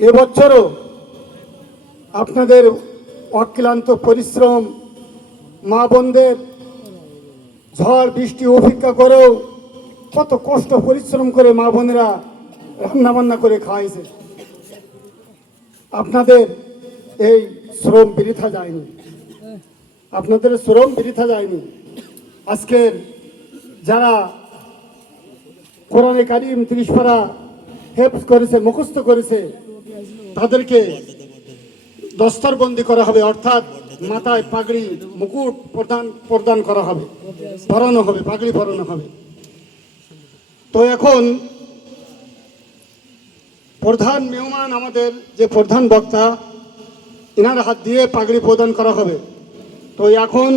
এবছরও আপনাদের অক্লান্ত পরিশ্রম, মা বোনদের ঝড় বৃষ্টি উপেক্ষা করেও কত কষ্ট, পরিশ্রম করে মা বোনেরা রান্নাবান্না করে খাওয়াইছে আপনাদের এই শ্রম বৃথা যায়নি। আপনাদের শ্রম বৃথা যায়নি। আজকের যারা কোরআনে কারিম ত্রিশ পারা হেফজ করেছে, মুখস্থ করেছে তাদেরকে দস্তরবন্দি করা হবে, অর্থাৎ মাথায় পাগড়ি, মুকুট প্রদান প্রদান করা হবে পরানো হবে, পাগড়ি পরানো হবে। তো এখন প্রধান মেহমান আমাদের, যে প্রধান বক্তা, ইনার হাত দিয়ে পাগড়ি প্রদান করা হবে। তো এখন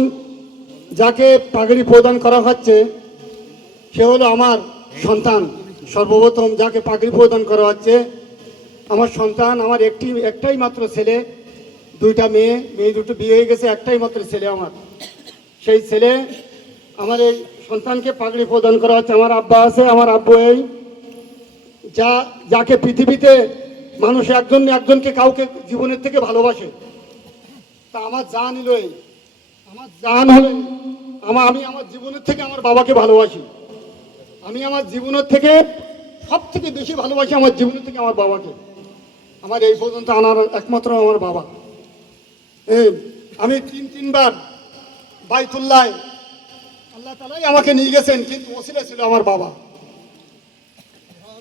যাকে পাগড়ি প্রদান করা হচ্ছে, সে হলো আমার সন্তান। সর্বপ্রথম যাকে পাগড়ি প্রদান করা হচ্ছে আমার সন্তান, আমার একটি, একটাই মাত্র ছেলে, দুইটা মেয়ে মেয়ে দুটো বিয়ে হয়ে গেছে, একটাই মাত্র ছেলে আমার। সেই ছেলে আমার এই সন্তানকে পাগড়ি প্রদান করা হচ্ছে, আমার আব্বা আছে, আমার আব্বু এই। যা, যাকে পৃথিবীতে মানুষ একজন একজনকে কাউকে জীবনের থেকে ভালোবাসে, তা আমার হলো এই। আমার জান হলে আমার আমি আমার জীবনের থেকে আমার বাবাকে ভালোবাসি। আমি আমার জীবনের থেকে সব থেকে বেশি ভালোবাসি আমার জীবনের থেকে আমার বাবাকে। আমার এই পর্যন্ত আনার একমাত্র আমার বাবা। আমি তিন, তিনবার বাইতুল্লায় আল্লাহ তালাই আমাকে নিয়ে গেছেন, কিন্তু ওসিলা ছিল আমার বাবা।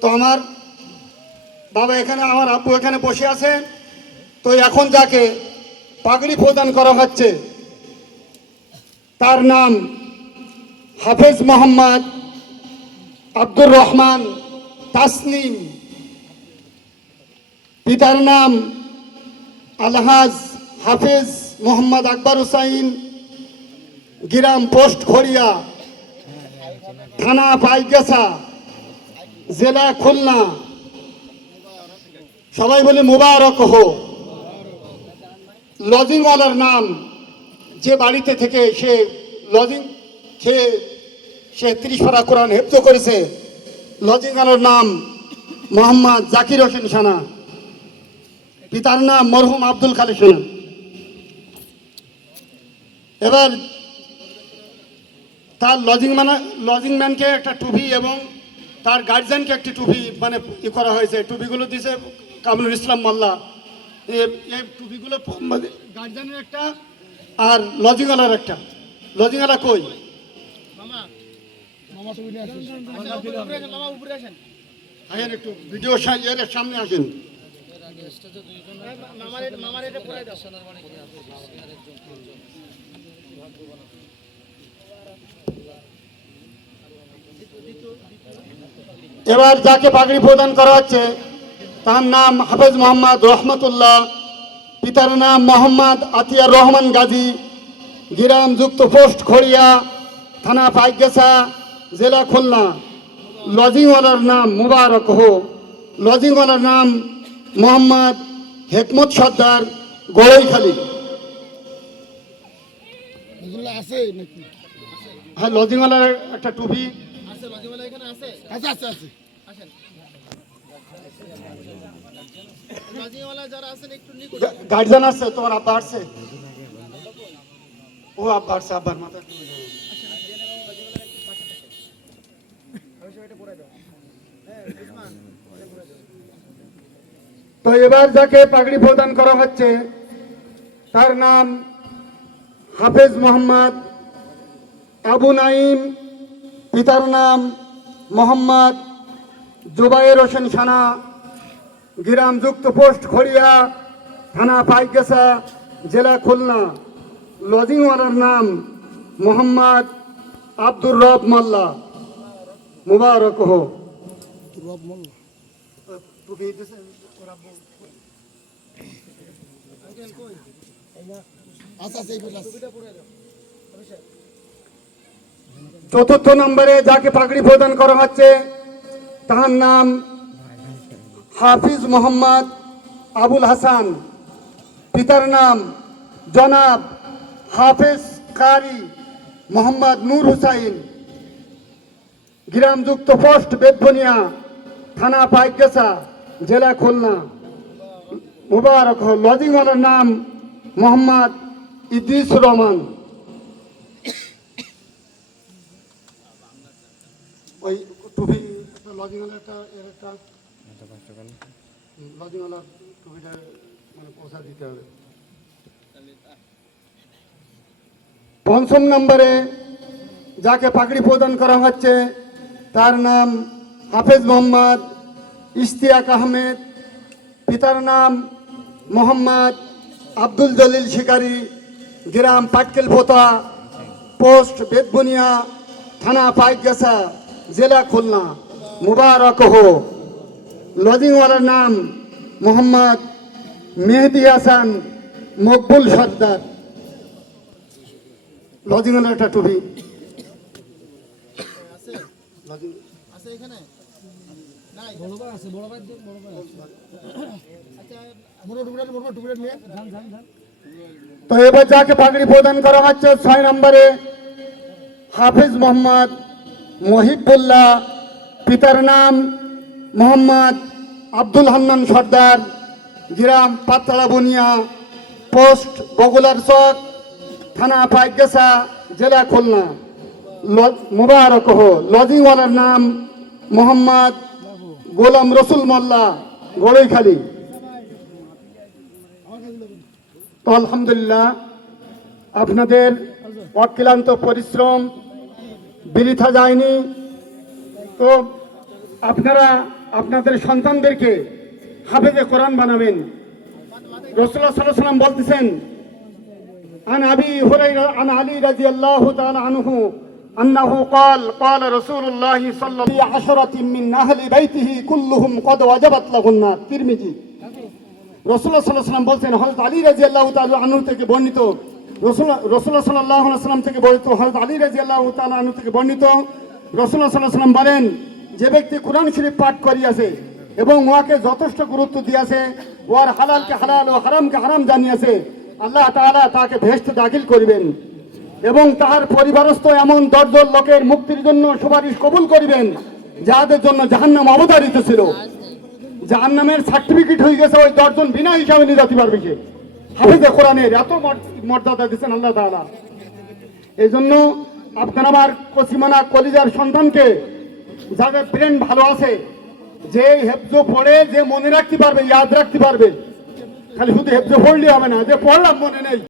তো আমার বাবা এখানে, আমার আব্বু এখানে বসে আছে তো এখন যাকে পাগড়ি প্রদান করা হচ্ছে, তার নাম হাফেজ মোহাম্মদ আব্দুর রহমান তাসনিম। পিতার নাম আলহাজ হাফেজ মোহাম্মদ আকবর হুসাইন, গ্রাম পোস্ট খড়িয়া থানা পাইকেসা জেলা খুলনা। সবাই বলে মুবারক হো লজিংওয়ালার নাম যে বাড়িতে থেকে সে লজিং সে ত্রিশ পারা কোরআন হেফজ করেছে লজিংওয়ালার নাম মোহাম্মদ জাকির হোসেন সানা। পিতার নাম মরহুম আব্দুল খালেক সানা এবার তার লজিং মানে লজিং ম্যানকে একটা টুপি এবং তার গার্জিয়ানকে একটি টুপি মানে ই করা হয়েছে টুপিগুলো দিছে কামরুল ইসলাম মোল্লা এই টুপিগুলো মানে গার্জিয়ানের একটা আর লজিংওয়ালার একটা লজিংওয়ালা কই একটু ভিডিও সামনে আসেন এবার যাকে পাগড়ি প্রদান করা হচ্ছে, তার নাম হাফেজ মোহাম্মদ রহমতুল্লাহ, পিতার নাম মোহাম্মদ আতিয়ার রহমান গাজী, গ্রাম যুক্ত পোস্ট খড়িয়া, থানা পাইগেসা জেলা খুলনা। লজিংওয়ালার নাম মুবারক হো লজিংওয়ালার নাম মোহাম্মদ হেকমত সর্দার গড়ইখালী হ্যাঁ লজিংওয়ালার একটা টুপি। গার্জিয়ান আছে তোমার আব্বা আসছে। ও আব্বা আসছে আব্বার মাথা তো এবার যাকে পাগড়ি প্রদান করা হচ্ছে, তার নাম হাফেজ মোহাম্মদ আবু নাইম পিতার নাম মোহাম্মদ জুবাইর হোসেন সানা, গ্রাম যুক্ত পোস্ট খড়িয়া থানা পাইকেসা, জেলা খুলনা। লজিংওয়ালার নাম মোহাম্মদ আব্দুর রব মোল্লা। মুবারক হো রব মোল্লা আচ্ছা আচ্ছা এইগুলো আছে চতুর্থ নম্বরে যাকে পাগড়ি প্রদান করা হচ্ছে তার নাম হাফিজ মোহাম্মদ আবুল হাসান। পিতার নাম জনাব হাফিজ কারি মোহাম্মদ নূর হুসাইন। গ্রামযুক্ত পোস্ট বেদবনিয়া থানা পাইকেসা জেলা খুলনা, মুবারক হো লজিংওয়ালার নাম মোহাম্মদ ইদিস রহমান। মানে পঞ্চম নম্বরে যাকে পাগড়ি প্রদান করা হচ্ছে, তার নাম হাফেজ মোহাম্মদ ইশতিয়াক আহমেদ, পিতার নাম মোহাম্মদ আব্দুল জলিল শিকারি, গ্রাম পাটকেল পোতা পোস্ট বেদবুনিয়া থানা পাইকগাছা, জেলা খুলনা। মুবারক হো। লজিংওয়ালার নাম মোহাম্মদ মেহেদি হাসান মকবুল সর্দার। লজিংওয়ালার একটা টুপি। আছে এখানে? বড় ভাই আছে বড় ভাই বড় ভাই আছে। মোটো টুকরা মোটো টুকরা নিয়ে। যান যান যান। তো এবার যাকে পাগড়ি প্রদান করা হচ্ছে ছয় নম্বরে হাফিজ মোহাম্মদ মহিবুল্লাহ পিতার নাম মোহাম্মদ আব্দুল হান্নান সর্দার গ্রাম পাতলা বুনিয়া পোস্ট বগুলার চক থানা পাইকগাছা জেলা খুলনা। ল- মুবারক হো লজিংওয়ালার নাম মোহাম্মদ গোলাম রসুল মোল্লা গড়ইখালি তো আলহামদুলিল্লাহ, আপনাদের অক্লান্ত পরিশ্রম বৃথা যায়নি। তো আপনারা আপনাদের সন্তানদেরকে হাফেজে কোরআন বানাবেন। রসুল্লাহ সাল্লাহ সাল্লাম বলতেছেন, আন আবি হরাই আন আলী রাজি আল্লাহ আনহু أنه قال قال رسول الله صلى الله عليه وسلم عشرة من أهل بيته كلهم قد وجبت له النار তিরমিজি রসুল্লাহ সাল্লাহ সাল্লাম বলছেন হজরত আলী রাজি আল্লাহ তালু আনু থেকে বর্ণিত রসুল্লাহ রসুল্লাহ সাল্লাহ সাল্লাম থেকে বর্ণিত হজরত আলী রাজি আল্লাহ তালু আনু থেকে বর্ণিত রসুল্লাহ সাল্লাহ সাল্লাম বলেন যে ব্যক্তি কোরআন শরীফ পাঠ করিয়াছে এবং উহাকে যথেষ্ট গুরুত্ব দিয়াছে ওর হালালকে হালাল ও হারামকে হারাম জানিয়াছে আল্লাহ তাআলা তাকে ভেস্তে দাখিল করিবেন এবং তাহার পরিবারস্থ এমন দশজন লোকের মুক্তির জন্য সুপারিশ কবুল করিবেন, যাহাদের জন্য জাহান্নাম অবতারিত ছিল। জাহান নামের সার্টিফিকেট হয়ে গেছে ওই দশজন বিনা হিসাবে নিয়ে যেতে পারবে সে। হাফিজে কোরআনের এত মর্যাদা দিচ্ছেন আল্লাহ তাআলা। এই জন্য আপনার আমার কসিমানা কলিজার সন্তানকে, যাদের ব্রেন ভালো আছে, যে হেফজ পড়ে, যে মনে রাখতে পারবে, ইয়াদ রাখতে পারবে, খালি শুধু হেফজ পড়লে হবে না, যে পড়লাম মনে নেই।